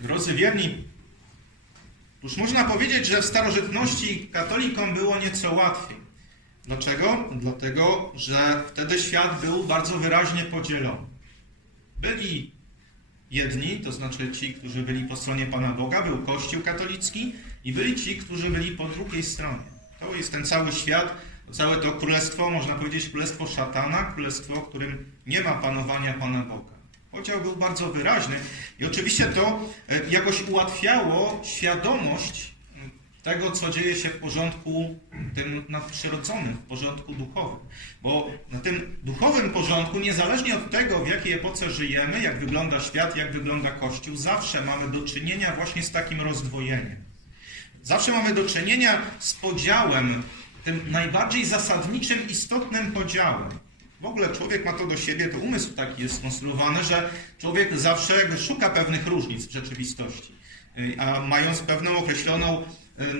Drodzy wierni, już można powiedzieć, że w starożytności katolikom było nieco łatwiej. Dlaczego? Dlatego, że wtedy świat był bardzo wyraźnie podzielony. Byli jedni, to znaczy ci, którzy byli po stronie Pana Boga, był Kościół katolicki i byli ci, którzy byli po drugiej stronie. To jest ten cały świat, całe to królestwo, można powiedzieć królestwo szatana, królestwo, w którym nie ma panowania Pana Boga. Podział był bardzo wyraźny i oczywiście to e, jakoś ułatwiało świadomość tego, co dzieje się w porządku tym nadprzyrodzonym, w porządku duchowym. Bo na tym duchowym porządku, niezależnie od tego, w jakiej epoce żyjemy, jak wygląda świat, jak wygląda Kościół, zawsze mamy do czynienia właśnie z takim rozdwojeniem. Zawsze mamy do czynienia z podziałem, tym najbardziej zasadniczym, istotnym podziałem. W ogóle człowiek ma to do siebie, to umysł taki jest skonstruowany, że człowiek zawsze szuka pewnych różnic w rzeczywistości. Y, A mając pewną określoną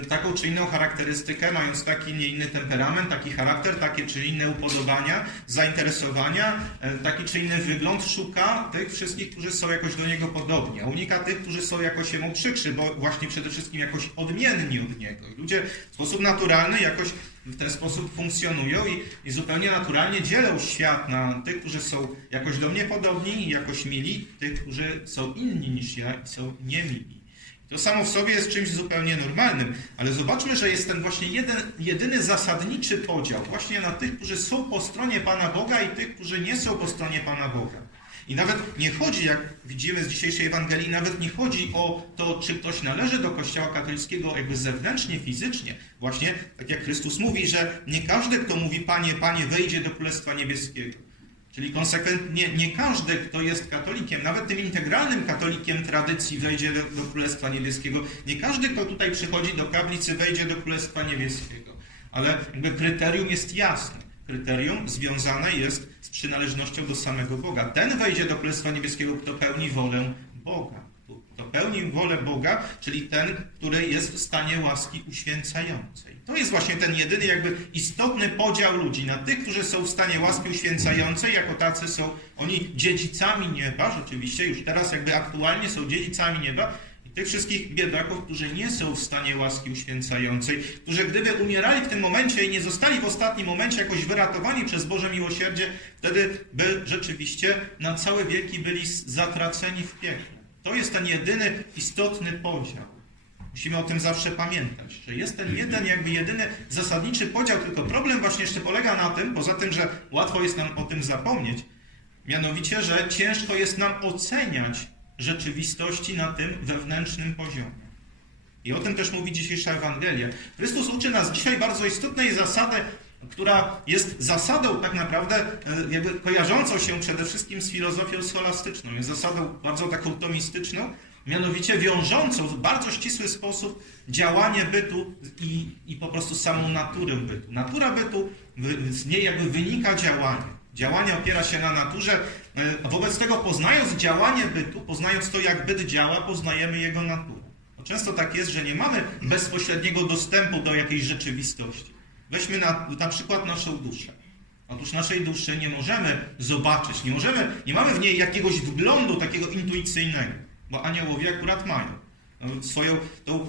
taką czy inną charakterystykę, mając taki nie inny temperament, taki charakter, takie czy inne upodobania, zainteresowania, taki czy inny wygląd, szuka tych wszystkich, którzy są jakoś do niego podobni, a unika tych, którzy są jakoś jemu przykrzy, bo właśnie przede wszystkim jakoś odmienni od niego. I ludzie w sposób naturalny jakoś w ten sposób funkcjonują i, i zupełnie naturalnie dzielą świat na tych, którzy są jakoś do mnie podobni i jakoś mili, tych, którzy są inni niż ja i są niemili. To samo w sobie jest czymś zupełnie normalnym, ale zobaczmy, że jest ten właśnie jeden, jedyny zasadniczy podział właśnie na tych, którzy są po stronie Pana Boga i tych, którzy nie są po stronie Pana Boga. I nawet nie chodzi, jak widzimy z dzisiejszej Ewangelii, nawet nie chodzi o to, czy ktoś należy do Kościoła katolickiego jakby zewnętrznie, fizycznie. Właśnie tak jak Chrystus mówi, że nie każdy, kto mówi Panie, Panie, wejdzie do Królestwa Niebieskiego. Czyli konsekwentnie nie każdy, kto jest katolikiem, nawet tym integralnym katolikiem tradycji wejdzie do, do Królestwa Niebieskiego. Nie każdy, kto tutaj przychodzi do kaplicy, wejdzie do Królestwa Niebieskiego. Ale jakby kryterium jest jasne. Kryterium związane jest z przynależnością do samego Boga. Ten wejdzie do Królestwa Niebieskiego, kto pełni wolę Boga. Kto pełni wolę Boga, czyli ten, który jest w stanie łaski uświęcającej. To jest właśnie ten jedyny jakby istotny podział ludzi na tych, którzy są w stanie łaski uświęcającej, jako tacy są oni dziedzicami nieba, rzeczywiście już teraz jakby aktualnie są dziedzicami nieba, i tych wszystkich biedaków, którzy nie są w stanie łaski uświęcającej, którzy gdyby umierali w tym momencie i nie zostali w ostatnim momencie jakoś wyratowani przez Boże miłosierdzie, wtedy by rzeczywiście na całe wieki byli zatraceni w piekle. To jest ten jedyny istotny podział. Musimy o tym zawsze pamiętać, że jest ten jeden, jakby jedyny zasadniczy podział, tylko problem właśnie jeszcze polega na tym, poza tym, że łatwo jest nam o tym zapomnieć, mianowicie, że ciężko jest nam oceniać rzeczywistości na tym wewnętrznym poziomie. I o tym też mówi dzisiejsza Ewangelia. Chrystus uczy nas dzisiaj bardzo istotnej zasady, która jest zasadą tak naprawdę e, jakby kojarzącą się przede wszystkim z filozofią scholastyczną. Jest zasadą bardzo taką tomistyczną, mianowicie wiążącą w bardzo ścisły sposób działanie bytu i, i po prostu samą naturę bytu. Natura bytu, z niej jakby wynika działanie. Działanie opiera się na naturze, e, a wobec tego poznając działanie bytu, poznając to, jak byt działa, poznajemy jego naturę. Często tak jest, że nie mamy bezpośredniego dostępu do jakiejś rzeczywistości. Weźmy na, na przykład naszą duszę. Otóż naszej duszy nie możemy zobaczyć, nie możemy, nie mamy w niej jakiegoś wglądu takiego intuicyjnego, bo aniołowie akurat mają. No, Swoją tą, y,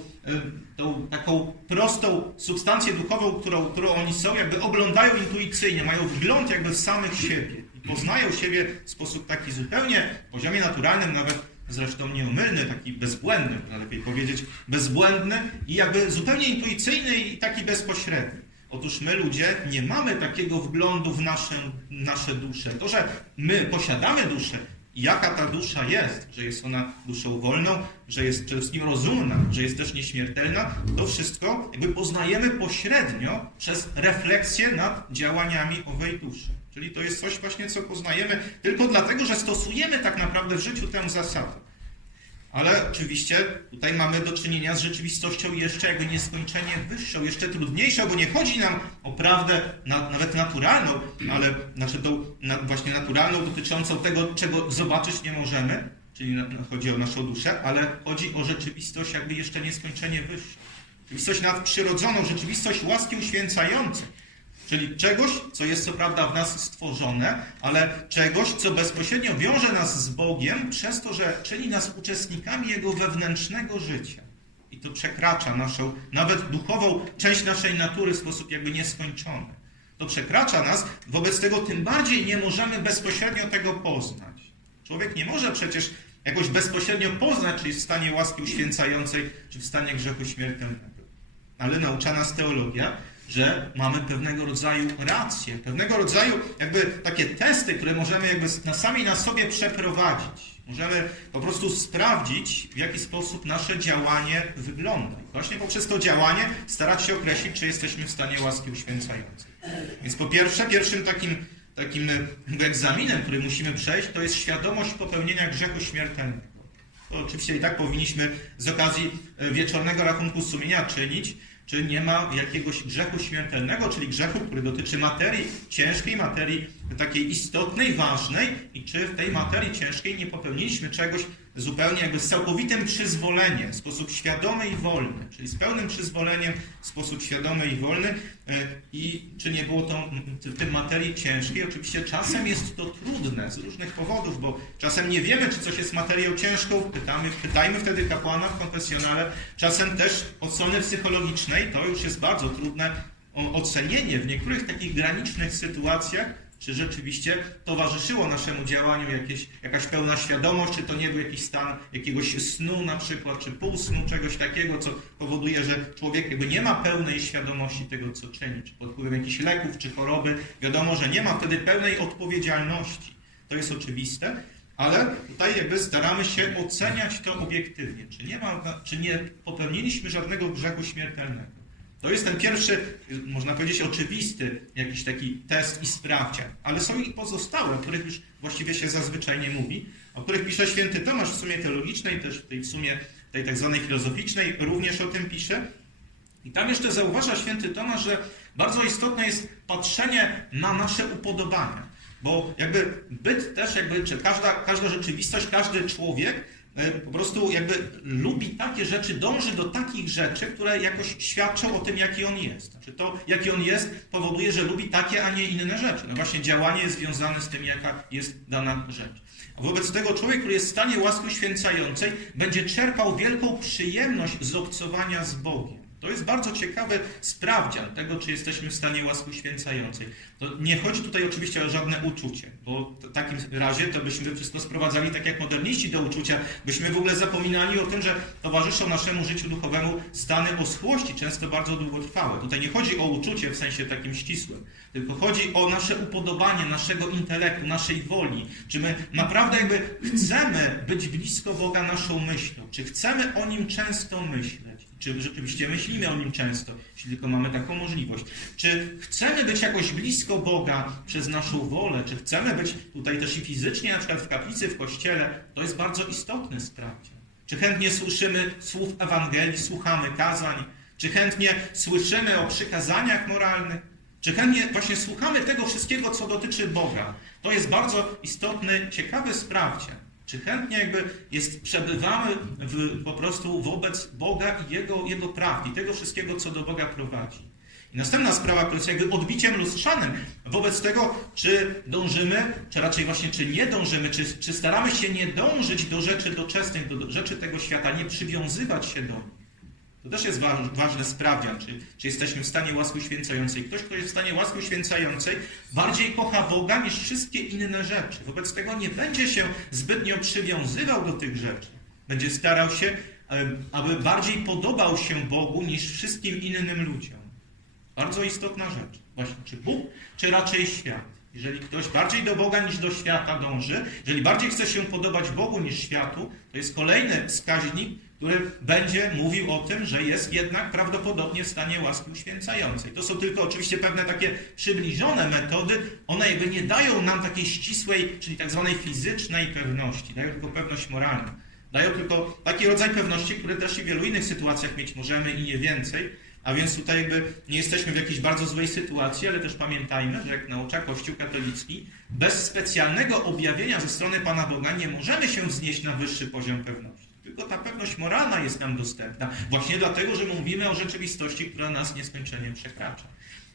tą taką prostą substancję duchową, którą, którą oni są, jakby oglądają intuicyjnie, mają wgląd jakby w samych siebie i poznają siebie w sposób taki zupełnie w poziomie naturalnym, nawet zresztą nieomylny, taki bezbłędny, lepiej powiedzieć, bezbłędny i jakby zupełnie intuicyjny i taki bezpośredni. Otóż my ludzie nie mamy takiego wglądu w nasze, nasze dusze. To, że my posiadamy duszę jaka ta dusza jest, że jest ona duszą wolną, że jest przede wszystkim rozumna, że jest też nieśmiertelna, to wszystko jakby poznajemy pośrednio przez refleksję nad działaniami owej duszy. Czyli to jest coś właśnie, co poznajemy tylko dlatego, że stosujemy tak naprawdę w życiu tę zasadę. Ale oczywiście tutaj mamy do czynienia z rzeczywistością jeszcze jakby nieskończenie wyższą, jeszcze trudniejszą, bo nie chodzi nam o prawdę na, nawet naturalną, ale znaczy tą na, właśnie naturalną dotyczącą tego, czego zobaczyć nie możemy, czyli na, chodzi o naszą duszę, ale chodzi o rzeczywistość jakby jeszcze nieskończenie wyższą. Rzeczywistość nadprzyrodzoną, rzeczywistość łaski uświęcającej. Czyli czegoś, co jest co prawda w nas stworzone, ale czegoś, co bezpośrednio wiąże nas z Bogiem przez to, że czyni nas uczestnikami Jego wewnętrznego życia. I to przekracza naszą, nawet duchową część naszej natury w sposób jakby nieskończony. To przekracza nas, wobec tego tym bardziej nie możemy bezpośrednio tego poznać. Człowiek nie może przecież jakoś bezpośrednio poznać, czy jest w stanie łaski uświęcającej, czy w stanie grzechu śmiertelnego. Ale naucza nas teologia, że mamy pewnego rodzaju racje, pewnego rodzaju jakby takie testy, które możemy jakby na sami na sobie przeprowadzić. Możemy po prostu sprawdzić, w jaki sposób nasze działanie wygląda. Właśnie poprzez to działanie starać się określić, czy jesteśmy w stanie łaski uświęcającej. Więc po pierwsze, pierwszym takim, takim egzaminem, który musimy przejść, to jest świadomość popełnienia grzechu śmiertelnego. To oczywiście i tak powinniśmy z okazji wieczornego rachunku sumienia czynić, czy nie ma jakiegoś grzechu śmiertelnego, czyli grzechu, który dotyczy materii ciężkiej, materii takiej istotnej, ważnej i czy w tej materii ciężkiej nie popełniliśmy czegoś zupełnie jakby z całkowitym przyzwoleniem, w sposób świadomy i wolny, czyli z pełnym przyzwoleniem, w sposób świadomy i wolny e, i czy nie było to w tym materii ciężkiej. Oczywiście czasem jest to trudne z różnych powodów, bo czasem nie wiemy, czy coś jest materią ciężką, pytamy, pytajmy wtedy kapłana w konfesjonale, czasem też od strony psychologicznej, to już jest bardzo trudne ocenienie w niektórych takich granicznych sytuacjach, czy rzeczywiście towarzyszyło naszemu działaniu jakieś, jakaś pełna świadomość, czy to nie był jakiś stan jakiegoś snu na przykład, czy półsnu, czegoś takiego, co powoduje, że człowiek jakby nie ma pełnej świadomości tego, co czyni, czy pod wpływem jakichś leków, czy choroby. Wiadomo, że nie ma wtedy pełnej odpowiedzialności. To jest oczywiste, ale tutaj jakby staramy się oceniać to obiektywnie. Czy nie, ma, czy nie popełniliśmy żadnego grzechu śmiertelnego. To jest ten pierwszy, można powiedzieć, oczywisty jakiś taki test i sprawdzian. Ale są i pozostałe, o których już właściwie się zazwyczaj nie mówi, o których pisze święty Tomasz w sumie teologicznej, też w tej w sumie tej tak zwanej filozoficznej również o tym pisze. I tam jeszcze zauważa święty Tomasz, że bardzo istotne jest patrzenie na nasze upodobania. Bo jakby byt też, jakby, czy każda, każda rzeczywistość, każdy człowiek po prostu jakby lubi takie rzeczy, dąży do takich rzeczy, które jakoś świadczą o tym, jaki on jest. Znaczy to, jaki on jest, powoduje, że lubi takie, a nie inne rzeczy. No właśnie działanie jest związane z tym, jaka jest dana rzecz. A wobec tego człowiek, który jest w stanie łaski święcającej, będzie czerpał wielką przyjemność z obcowania z Bogiem. To jest bardzo ciekawy sprawdzian tego, czy jesteśmy w stanie łaski uświęcającej. To nie chodzi tutaj oczywiście o żadne uczucie, bo w takim razie to byśmy wszystko sprowadzali tak jak moderniści do uczucia, byśmy w ogóle zapominali o tym, że towarzyszą naszemu życiu duchowemu stany oschłości, często bardzo długotrwałe. Tutaj nie chodzi o uczucie w sensie takim ścisłym, tylko chodzi o nasze upodobanie, naszego intelektu, naszej woli. Czy my naprawdę jakby chcemy być blisko Boga naszą myślą, czy chcemy o Nim często myśleć. Czy rzeczywiście myślimy o Nim często, jeśli tylko mamy taką możliwość? Czy chcemy być jakoś blisko Boga przez naszą wolę? Czy chcemy być tutaj też i fizycznie, na przykład w kaplicy, w kościele? To jest bardzo istotny sprawdzian. Czy chętnie słyszymy słów Ewangelii, słuchamy kazań? Czy chętnie słyszymy o przykazaniach moralnych? Czy chętnie właśnie słuchamy tego wszystkiego, co dotyczy Boga? To jest bardzo istotny, ciekawy sprawdzian. Czy chętnie jakby jest, przebywamy w, po prostu wobec Boga i Jego, Jego prawdy, tego wszystkiego, co do Boga prowadzi. I następna sprawa, która jest jakby odbiciem lustrzanym wobec tego, czy dążymy, czy raczej właśnie czy nie dążymy, czy, czy staramy się nie dążyć do rzeczy doczesnych, do rzeczy tego świata, nie przywiązywać się do nich. To też jest ważne sprawdzian, czy, czy jesteśmy w stanie łaski uświęcającej. Ktoś, kto jest w stanie łaski uświęcającej, bardziej kocha Boga niż wszystkie inne rzeczy. Wobec tego nie będzie się zbytnio przywiązywał do tych rzeczy. Będzie starał się, aby bardziej podobał się Bogu niż wszystkim innym ludziom. Bardzo istotna rzecz. Właśnie, czy Bóg, czy raczej świat. Jeżeli ktoś bardziej do Boga niż do świata dąży, jeżeli bardziej chce się podobać Bogu niż światu, to jest kolejny wskaźnik, który będzie mówił o tym, że jest jednak prawdopodobnie w stanie łaski uświęcającej. To są tylko oczywiście pewne takie przybliżone metody, one jakby nie dają nam takiej ścisłej, czyli tak zwanej fizycznej pewności, dają tylko pewność moralną. Dają tylko taki rodzaj pewności, które też i w wielu innych sytuacjach mieć możemy i nie więcej. A więc tutaj jakby nie jesteśmy w jakiejś bardzo złej sytuacji, ale też pamiętajmy, że jak naucza Kościół katolicki, bez specjalnego objawienia ze strony Pana Boga nie możemy się wznieść na wyższy poziom pewności. Tylko ta pewność moralna jest nam dostępna. Właśnie dlatego, że mówimy o rzeczywistości, która nas nieskończenie przekracza.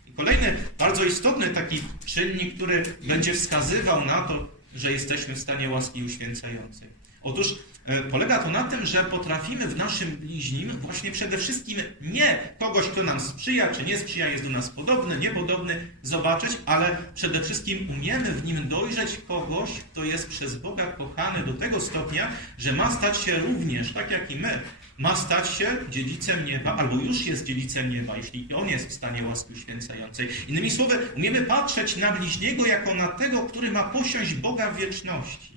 I Kolejny bardzo istotny taki czynnik, który będzie wskazywał na to, że jesteśmy w stanie łaski uświęcającej. Otóż e, polega to na tym, że potrafimy w naszym bliźnim właśnie przede wszystkim nie kogoś, kto nam sprzyja czy nie sprzyja, jest do nas podobny, niepodobny, zobaczyć, ale przede wszystkim umiemy w nim dojrzeć kogoś, kto jest przez Boga kochany do tego stopnia, że ma stać się również, tak jak i my, ma stać się dziedzicem nieba, albo już jest dziedzicem nieba, jeśli on jest w stanie łaski uświęcającej. Innymi słowy, umiemy patrzeć na bliźniego jako na tego, który ma posiąść Boga w wieczności.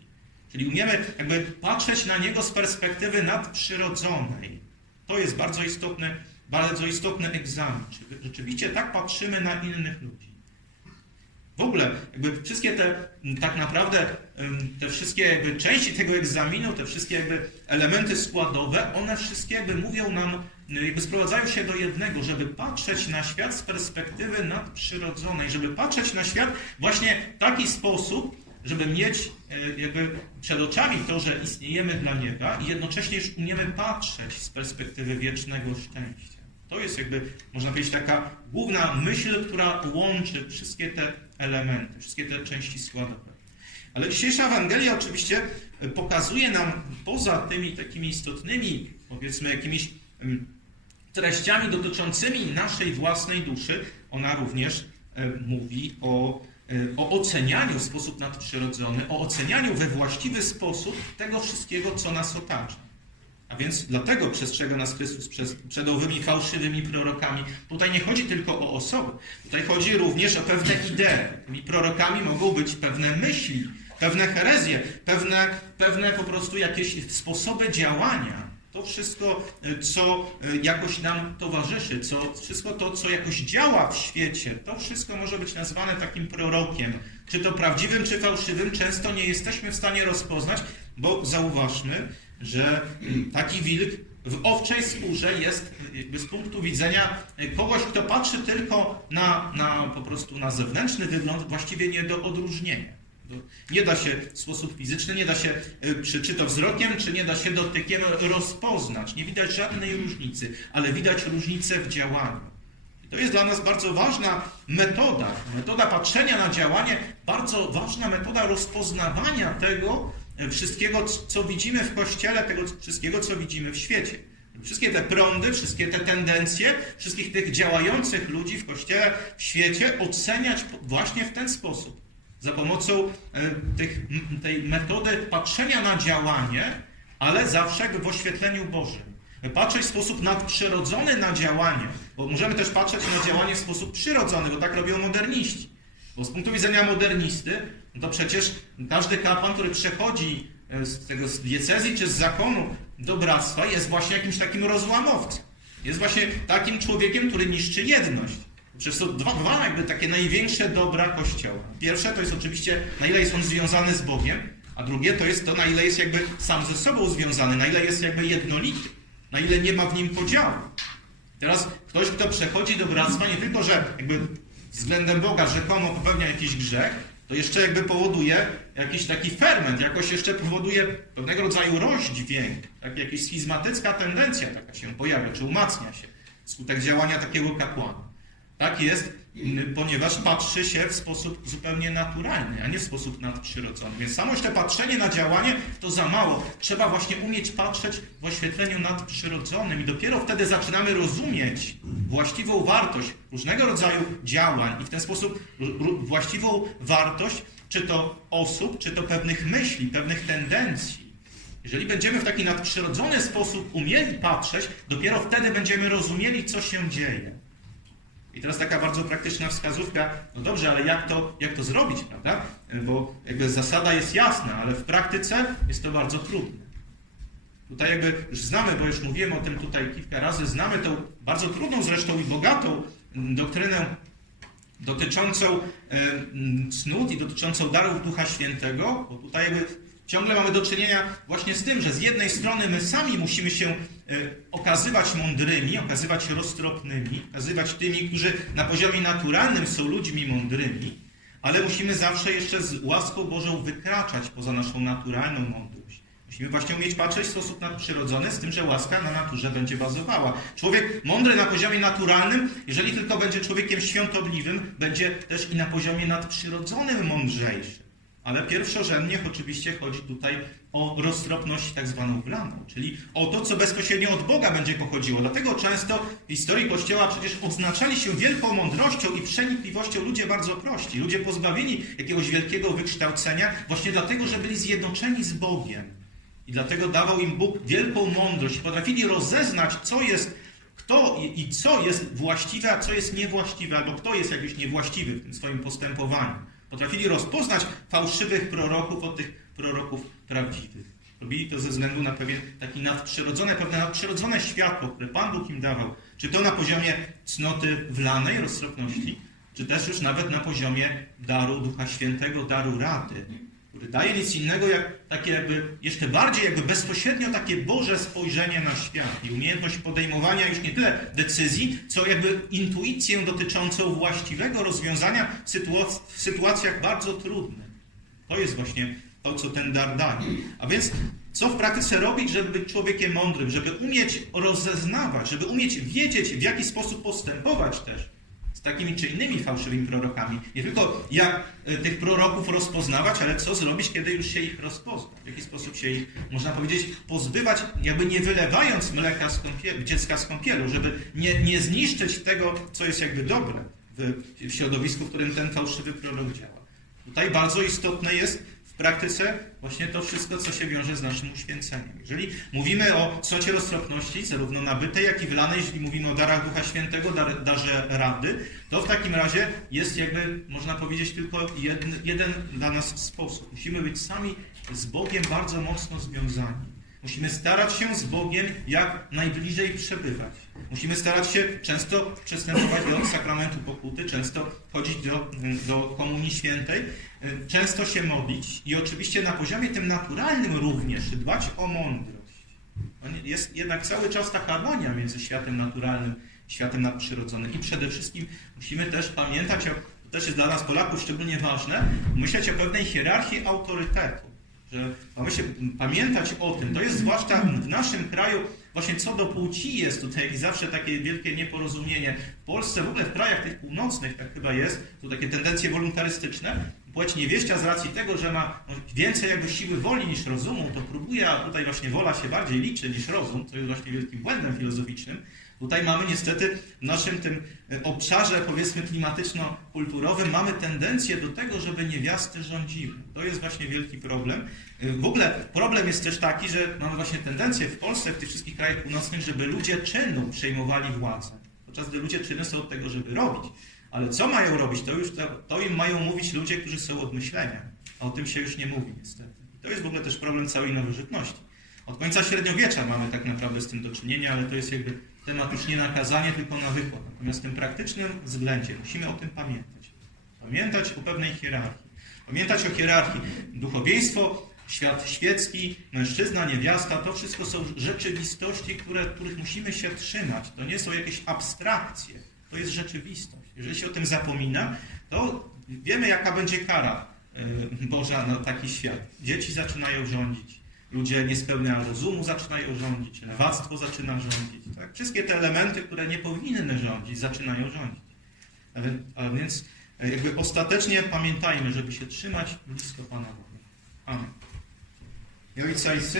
Czyli umiemy jakby patrzeć na niego z perspektywy nadprzyrodzonej. To jest bardzo istotny, bardzo istotny egzamin. Czy rzeczywiście tak patrzymy na innych ludzi? W ogóle, jakby wszystkie te, tak naprawdę, te wszystkie jakby części tego egzaminu, te wszystkie jakby elementy składowe, one wszystkie jakby mówią nam, jakby sprowadzają się do jednego, żeby patrzeć na świat z perspektywy nadprzyrodzonej, żeby patrzeć na świat właśnie w taki sposób, żeby mieć e, jakby przed oczami to, że istniejemy dla nieba i jednocześnie już umiemy patrzeć z perspektywy wiecznego szczęścia. To jest jakby, można powiedzieć, taka główna myśl, która łączy wszystkie te elementy, wszystkie te części składowe. Ale dzisiejsza Ewangelia oczywiście pokazuje nam poza tymi takimi istotnymi, powiedzmy, jakimiś treściami dotyczącymi naszej własnej duszy, ona również e, mówi o, e, o ocenianiu w sposób nadprzyrodzony, o ocenianiu we właściwy sposób tego wszystkiego, co nas otacza. A więc dlatego przestrzega nas Chrystus przed, przed owymi fałszywymi prorokami. Tutaj nie chodzi tylko o osoby. Tutaj chodzi również o pewne idee. Tymi prorokami mogą być pewne myśli, pewne herezje, pewne, pewne po prostu jakieś sposoby działania. To wszystko, co jakoś nam towarzyszy, co, wszystko to, co jakoś działa w świecie, to wszystko może być nazwane takim prorokiem. Czy to prawdziwym, czy fałszywym, często nie jesteśmy w stanie rozpoznać, bo zauważmy, że taki wilk w owczej skórze jest jakby z punktu widzenia kogoś, kto patrzy tylko na, na po prostu na zewnętrzny wygląd, właściwie nie do odróżnienia. Nie da się w sposób fizyczny, nie da się czy, czy to wzrokiem, czy nie da się dotykiem rozpoznać. Nie widać żadnej różnicy, ale widać różnicę w działaniu. I to jest dla nas bardzo ważna metoda, metoda patrzenia na działanie, bardzo ważna metoda rozpoznawania tego, wszystkiego, co widzimy w Kościele, tego wszystkiego, co widzimy w świecie. Wszystkie te prądy, wszystkie te tendencje, wszystkich tych działających ludzi w Kościele, w świecie oceniać właśnie w ten sposób. Za pomocą e, tych, tej metody patrzenia na działanie, ale zawsze w oświetleniu Bożym. Patrzeć w sposób nadprzyrodzony na działanie, bo możemy też patrzeć na działanie w sposób przyrodzony, bo tak robią moderniści. Bo z punktu widzenia modernisty, no to przecież każdy kapłan, który przechodzi e, z tego z diecezji czy z zakonu do bractwa, jest właśnie jakimś takim rozłamowcem. Jest właśnie takim człowiekiem, który niszczy jedność. Przecież są dwa, dwa jakby takie największe dobra Kościoła. Pierwsze to jest oczywiście, na ile jest on związany z Bogiem, a drugie to jest to, na ile jest jakby sam ze sobą związany, na ile jest jakby jednolity, na ile nie ma w nim podziału. Teraz ktoś, kto przechodzi do bractwa, nie tylko, że jakby względem Boga rzekomo popełnia jakiś grzech, to jeszcze jakby powoduje jakiś taki ferment, jakoś jeszcze powoduje pewnego rodzaju rozdźwięk, tak, jakaś schizmatycka tendencja taka się pojawia, czy umacnia się skutek działania takiego kapłana. Tak jest, ponieważ patrzy się w sposób zupełnie naturalny, a nie w sposób nadprzyrodzony. Więc samo te patrzenie na działanie to za mało. Trzeba właśnie umieć patrzeć w oświetleniu nadprzyrodzonym i dopiero wtedy zaczynamy rozumieć właściwą wartość różnego rodzaju działań i w ten sposób właściwą wartość czy to osób, czy to pewnych myśli, pewnych tendencji. Jeżeli będziemy w taki nadprzyrodzony sposób umieli patrzeć, dopiero wtedy będziemy rozumieli, co się dzieje. I teraz taka bardzo praktyczna wskazówka, no dobrze, ale jak to, jak to zrobić, prawda? Bo jakby zasada jest jasna, ale w praktyce jest to bardzo trudne. Tutaj jakby już znamy, bo już mówiłem o tym tutaj kilka razy, znamy tą bardzo trudną zresztą i bogatą doktrynę dotyczącą cnót i dotyczącą darów Ducha Świętego, bo tutaj jakby ciągle mamy do czynienia właśnie z tym, że z jednej strony my sami musimy się e, okazywać mądrymi, okazywać roztropnymi, okazywać tymi, którzy na poziomie naturalnym są ludźmi mądrymi, ale musimy zawsze jeszcze z łaską Bożą wykraczać poza naszą naturalną mądrość. Musimy właśnie umieć patrzeć w sposób nadprzyrodzony, z tym, że łaska na naturze będzie bazowała. Człowiek mądry na poziomie naturalnym, jeżeli tylko będzie człowiekiem świątobliwym, będzie też i na poziomie nadprzyrodzonym mądrzejszy. Ale pierwszorzędnie oczywiście chodzi tutaj o roztropność tak zwaną wlaną, czyli o to, co bezpośrednio od Boga będzie pochodziło. Dlatego często w historii Kościoła przecież odznaczali się wielką mądrością i przenikliwością ludzie bardzo prości, ludzie pozbawieni jakiegoś wielkiego wykształcenia, właśnie dlatego, że byli zjednoczeni z Bogiem. I dlatego dawał im Bóg wielką mądrość. Potrafili rozeznać, co jest, kto i, co jest właściwe, a co jest niewłaściwe, albo kto jest jakiś niewłaściwy w tym swoim postępowaniu. Potrafili rozpoznać fałszywych proroków od tych proroków prawdziwych. Robili to ze względu na pewien taki nadprzyrodzone, pewne nadprzyrodzone światło, które Pan Bóg im dawał. Czy to na poziomie cnoty wlanej, roztropności, czy też już nawet na poziomie daru Ducha Świętego, daru rady, który daje nic innego jak takie jakby, jeszcze bardziej jakby bezpośrednio takie Boże spojrzenie na świat i umiejętność podejmowania już nie tyle decyzji, co jakby intuicję dotyczącą właściwego rozwiązania w, sytuac- w sytuacjach bardzo trudnych. To jest właśnie to, co ten dar daje. A więc co w praktyce robić, żeby być człowiekiem mądrym, żeby umieć rozeznawać, żeby umieć wiedzieć, w jaki sposób postępować też z takimi czy innymi fałszywymi prorokami. Nie tylko jak e, tych proroków rozpoznawać, ale co zrobić, kiedy już się ich rozpozna. W jaki sposób się ich, można powiedzieć, pozbywać, jakby nie wylewając mleka z kąpielu, dziecka z kąpielu, żeby nie, nie zniszczyć tego, co jest jakby dobre w, w środowisku, w którym ten fałszywy prorok działa. Tutaj bardzo istotne jest praktyce właśnie to wszystko, co się wiąże z naszym uświęceniem. Jeżeli mówimy o cnocie roztropności, zarówno nabytej, jak i wlanej, jeżeli mówimy o darach Ducha Świętego, dar, darze rady, to w takim razie jest jakby, można powiedzieć, tylko jeden dla nas sposób. Musimy być sami z Bogiem bardzo mocno związani. Musimy starać się z Bogiem jak najbliżej przebywać. Musimy starać się często przystępować do sakramentu pokuty, często chodzić do, do Komunii Świętej, często się modlić i oczywiście na poziomie tym naturalnym również dbać o mądrość. Jest jednak cały czas ta harmonia między światem naturalnym i światem nadprzyrodzonym. I przede wszystkim musimy też pamiętać, o, to też jest dla nas Polaków szczególnie ważne, myśleć o pewnej hierarchii autorytetu że mamy się pamiętać o tym. To jest zwłaszcza w naszym kraju, właśnie co do płci jest tutaj zawsze takie wielkie nieporozumienie. W Polsce, w ogóle w krajach tych północnych, tak chyba jest, to takie tendencje wolontarystyczne. Płeć niewieścia z racji tego, że ma więcej jakby siły woli niż rozumu, to próbuje, a tutaj właśnie wola się bardziej liczy niż rozum, co jest właśnie wielkim błędem filozoficznym. Tutaj mamy niestety w naszym tym obszarze, powiedzmy, klimatyczno-kulturowym, mamy tendencję do tego, żeby niewiasty rządziły. To jest właśnie wielki problem. W ogóle problem jest też taki, że mamy właśnie tendencję w Polsce, w tych wszystkich krajach północnych, żeby ludzie czynu przejmowali władzę. Podczas gdy ludzie czyny są od tego, żeby robić. Ale co mają robić, to już to, to im mają mówić ludzie, którzy są od myślenia. A o tym się już nie mówi niestety. I to jest w ogóle też problem całej nowożytności. Od końca średniowiecza mamy tak naprawdę z tym do czynienia, ale to jest jakby temat już nie nakazanie, tylko na wykład. Natomiast w tym praktycznym względzie musimy o tym pamiętać. Pamiętać o pewnej hierarchii. Pamiętać o hierarchii. Duchowieństwo, świat świecki, mężczyzna, niewiasta, to wszystko są rzeczywistości, które, których musimy się trzymać. To nie są jakieś abstrakcje. To jest rzeczywistość. Jeżeli się o tym zapomina, to wiemy, jaka będzie kara Boża na taki świat. Dzieci zaczynają rządzić. Ludzie niespełnia rozumu zaczynają rządzić, lewactwo zaczyna rządzić. Tak? Wszystkie te elementy, które nie powinny rządzić, zaczynają rządzić. A więc, więc jakby ostatecznie pamiętajmy, żeby się trzymać blisko Pana Boga. Amen. I Ojca i.